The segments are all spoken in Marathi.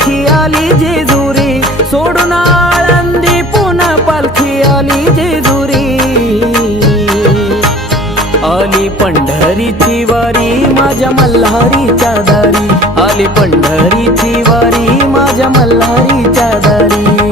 पालखी आली जेजुरी. सोडून आळंदी पुन्हा पालखी आली जेजुरी. आली पंढरीची वारी माझ्या मल्हारीच्या दारी. आली पंढरीची वारी माझ्या मल्हारीच्या दारी.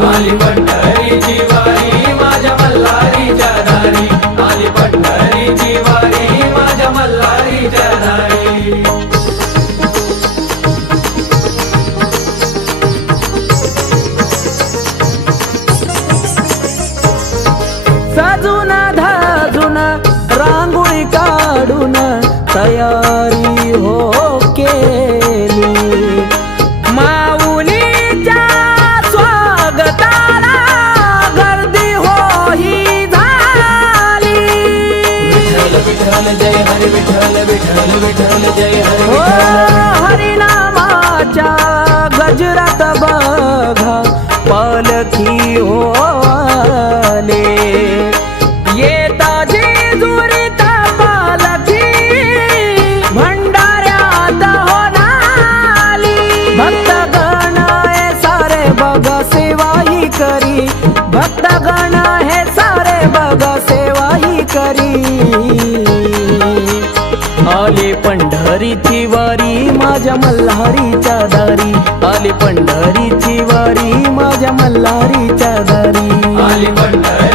तयारी हो केली. माऊलीच्या स्वागताला गर्दी झाली. विठ्ठल विठ्ठल जय हरी विठ्ठल विठ्ठल विठ्ठल जय हरी हो हरिनामाच्या गजरात बघा पालखी बघा सेवा ही करी. आले पंढरीची वारी माझ्या मल्हारीच्या दारी. आले पंढरीची वारी माझ्या मल्हारीच्या दारी. आले पंढरी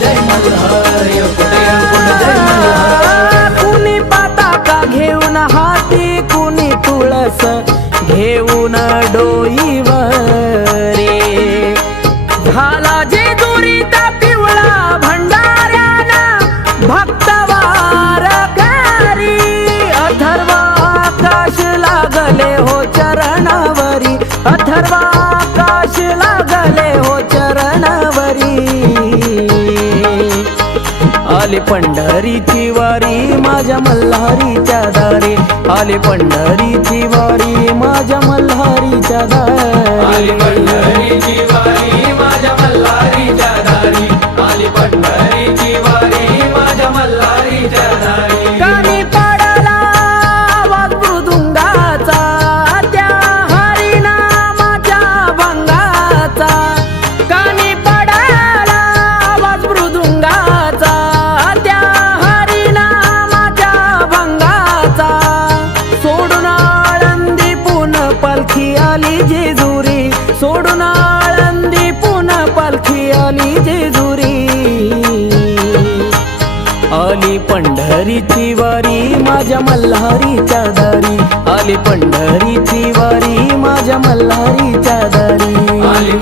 जय मल्हार कुणी पताका घेऊन हाती कुणी तुळस घेऊन डोईवर? झाला जे दुरीता पिवळा भंडाऱ्याना भक्तवार करी अथर्वा आकाश लागले हो चरणावरी अथर्वा आले पंढरीची वारी माझ्या मल्हारीच्या दारी. आले पंढरीची वारी माझ्या मल्हारीच्या दारे. आले पंढरीची सोडून आळंदी पुन्हा पालखी आली जेजुरी. आली पंढरीची वारी माझ्या मल्हारीच्या दारी. आली पंढरीची वारी माझ्या मल्हारीच्या दारी. आली